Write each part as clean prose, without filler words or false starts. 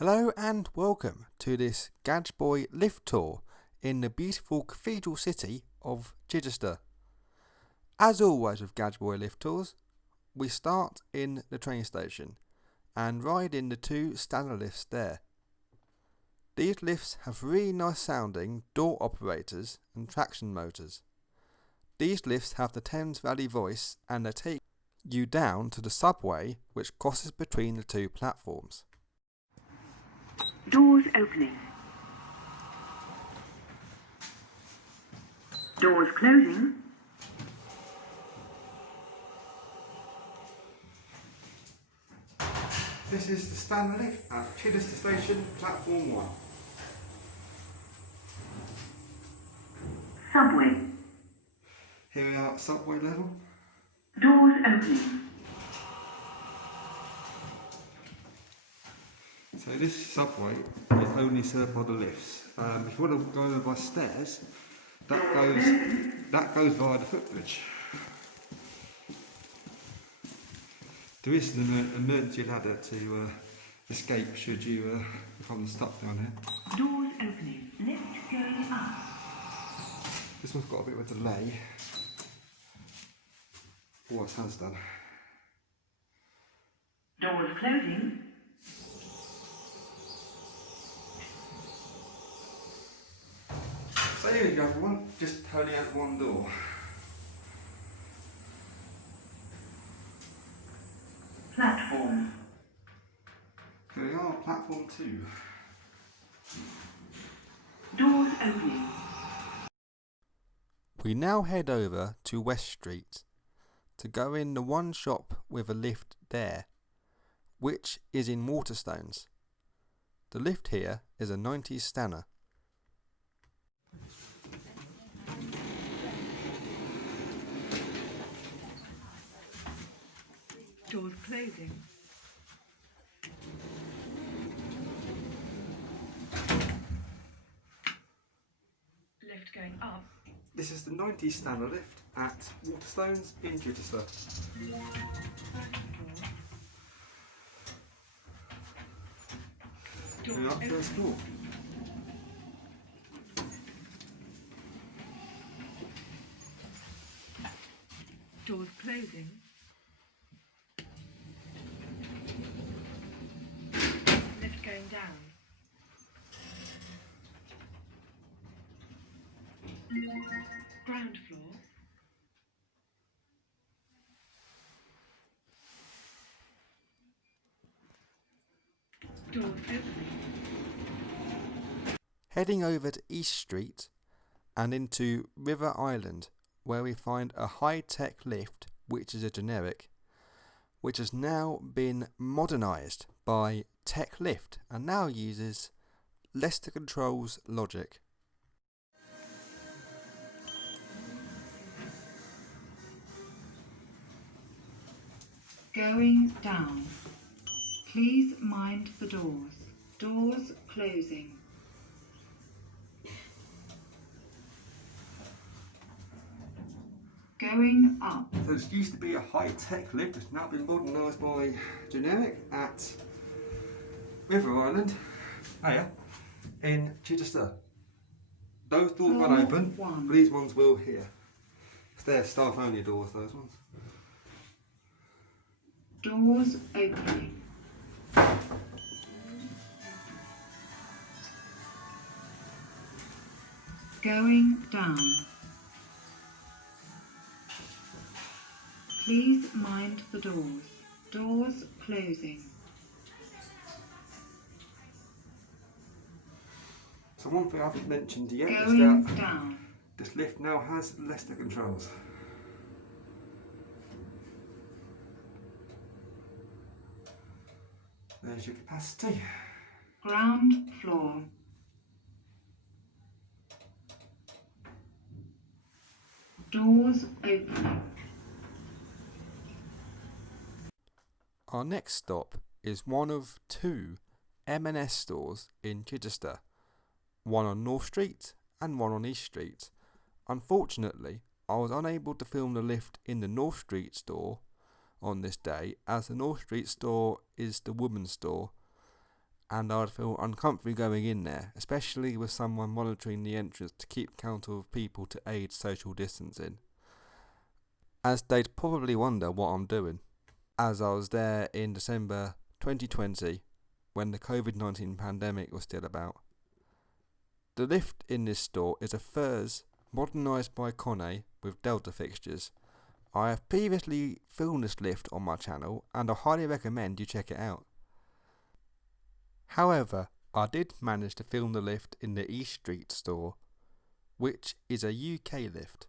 Hello and welcome to this GadgBoy lift tour in the beautiful cathedral city of Chichester. As always with GadgBoy lift tours, we start in the train station and ride in the two standard lifts there. These lifts have really nice sounding door operators and traction motors. These lifts have the Thames Valley voice and they take you down to the subway which crosses between the two platforms. Doors opening. Doors closing. This is the standard lift at Chichester Station, platform 1. Subway. Here we are at subway level. Doors opening. So this subway is only served by the lifts. If you want to go over by stairs, that goes via the footbridge. There is an emergency ladder to escape should you become stuck down here. Doors opening. Lift going up. This one's got a bit of a delay. Oh, it has done. Doors closing. So here you go, everyone. Just only has one door. Platform. Here we are, platform 2. Doors opening. We now head over to West Street to go in the one shop with a lift there, which is in Waterstones. The lift here is a 90s Stanner. Doors closing. Lift going up. This is the 90s Stanner lift at Waterstones in Chichester. We're up first floor. Doors closing. Lift going down. Ground floor. Doors opening. Heading over to East Street and into River Island, where we find a high-tech lift, which is a generic, which has now been modernised by Tech Lift and now uses Leicester Controls logic. Going down. Please mind the doors. Doors closing. Going up. So this used to be a high-tech lift, it's now been modernised by generic at River Island, in Chichester. Those doors won't open, but these ones will here. They're staff only doors, those ones. Doors opening. Going down. Please mind the doors. Doors closing. So one thing I haven't mentioned yet is Going that down. this lift now has Leicester Controls. There's your capacity. Ground floor. Doors opening. Our next stop is one of 2 M&S stores in Chichester, one on North Street and one on East Street. Unfortunately, I was unable to film the lift in the North Street store on this day, as the North Street store is the women's store and I'd feel uncomfortable going in there, especially with someone monitoring the entrance to keep count of people to aid social distancing. As they'd probably wonder what I'm doing, as I was there in December 2020 when the COVID-19 pandemic was still about. The lift in this store is a Furs modernised by Conne with Delta fixtures. I have previously filmed this lift on my channel and I highly recommend you check it out. However, I did manage to film the lift in the East Street store, which is a UK lift.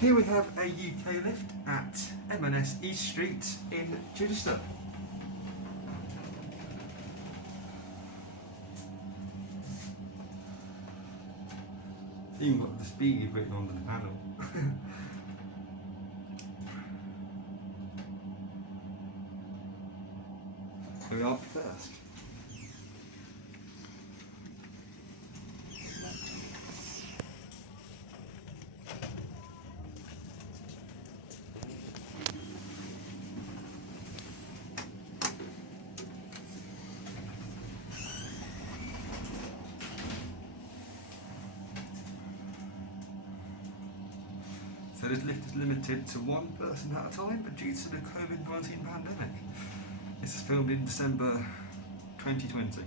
Here we have a UK lift at M&S East Street in Chichester. Even got the speed written on the panel. So we are first. So this lift is limited to one person at a time, but due to the COVID-19 pandemic. This is filmed in December 2020.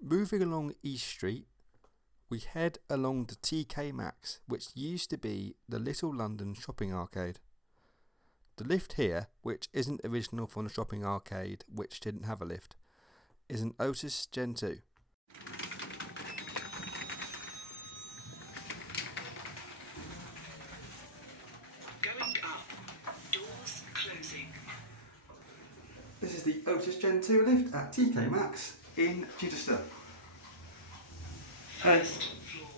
Moving along East Street, we head along to TK Maxx, which used to be the Little London shopping arcade. The lift here, which isn't original from the shopping arcade, which didn't have a lift, is an Otis Gen 2. Going up. Doors closing. This is the Otis Gen 2 lift at TK Maxx in Chichester. First floor.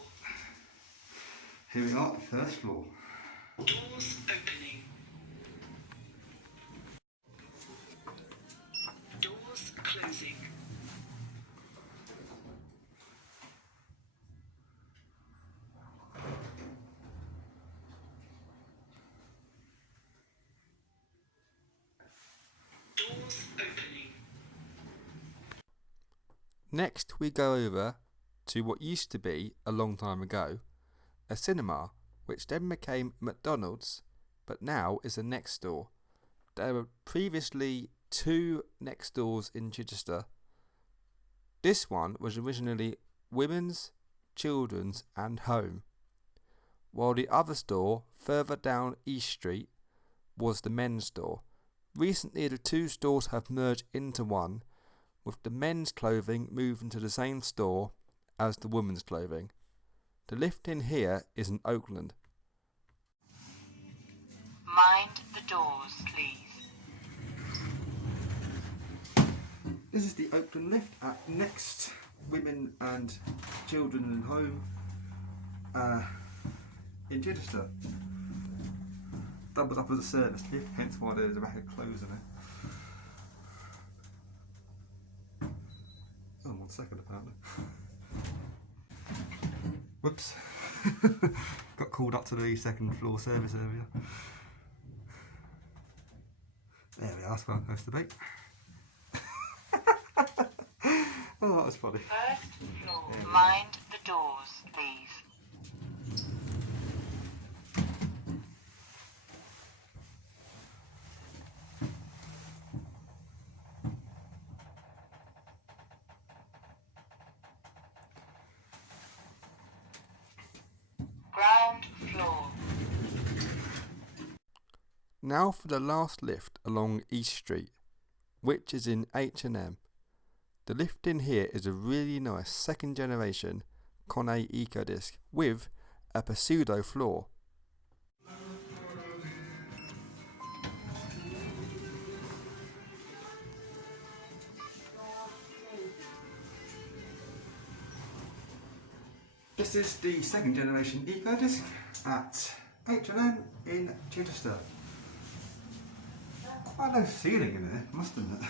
Here we are, first floor. Doors opening. Doors closing. Doors opening. Next we go over to what used to be, a long time ago, a cinema, which then became McDonald's, but now is a Next door. There were previously two Next doors in Chichester. This one was originally women's, children's and home, while the other store further down East Street was the men's store. Recently the two stores have merged into one, with the men's clothing moving to the same store as the women's clothing. The lift in here is in Oakland. Mind the doors, please. This is the Oakland lift at Next Women and Children and Home in Chichester. Doubles up as a service lift, hence why there's a rack of clothes in it. Oh, 1 second apparently. Whoops. Got called up to the second floor service area. There we are, that's where I'm supposed to be. Oh, that was funny. First floor. Mind the doors, please. Ground floor. Now for the last lift along East Street, which is in H&M. The lift in here is a really nice second generation Conne EcoDisc with a pseudo floor. This is the second generation EcoDisc at H&M in Chichester. Quite a low ceiling in there, must admit.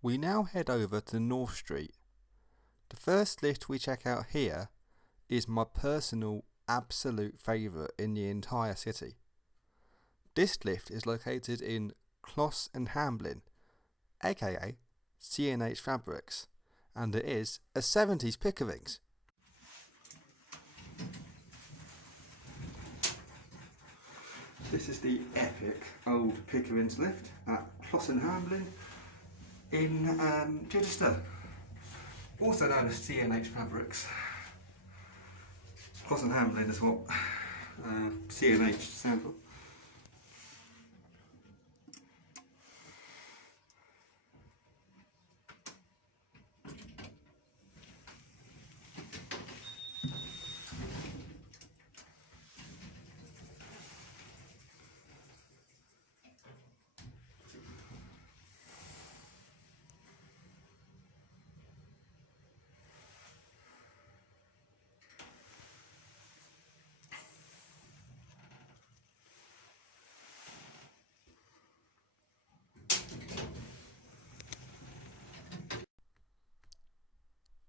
We now head over to North Street. The first lift we check out here is my personal absolute favourite in the entire city. This lift is located in Closson and Hamblin, aka C&H Fabrics, and it is a 70s Pickerings. This is the epic old Pickerings lift at Closson and Hamblin in Chichester, also known as C&H Fabrics. Closson and Hamblin is what C&H stand for.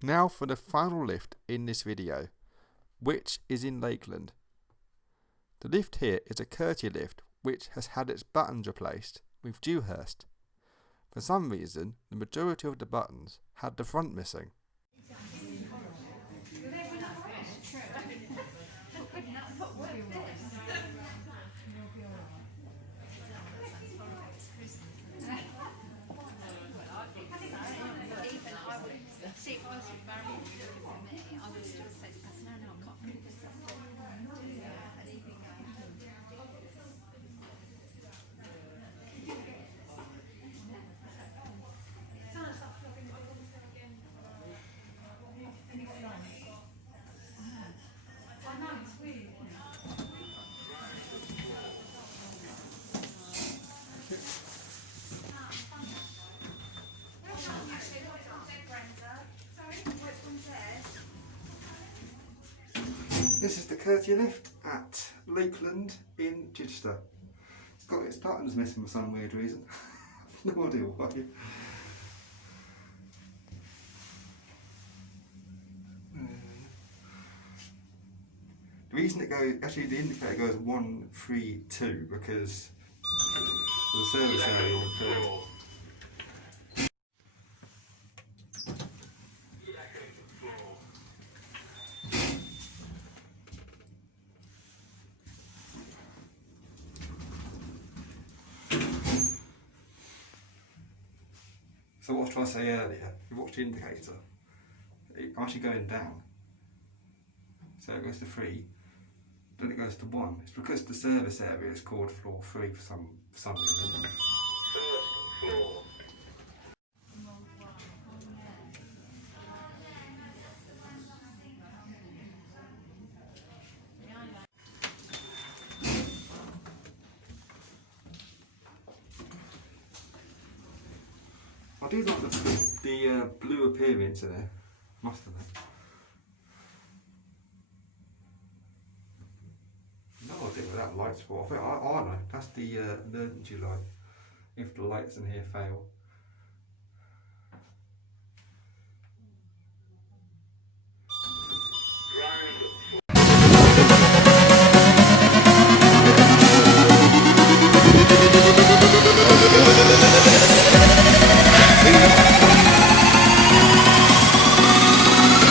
Now for the final lift in this video, which is in Lakeland. The lift here is a courtier lift which has had its buttons replaced with Dewhurst. For some reason, the majority of the buttons had the front missing. This is the courtier lift at Lakeland in Chichester. It's got its buttons missing for some weird reason. No idea why. The reason it goes, actually the indicator goes 1, 3, 2 because the service area on third. So what I was trying to say earlier, if you watch the indicator, I'm actually going down. So it goes to 3, then it goes to 1. It's because the service area is called floor 3 for some reason. First floor. I do like the blue appearance in there, must admit. No idea what that light's for. I know, that's the emergency light, if the lights in here fail.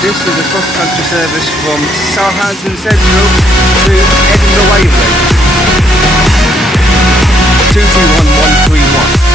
This is a cross-country service from Southampton Central to Edinburgh Waverley. 221131.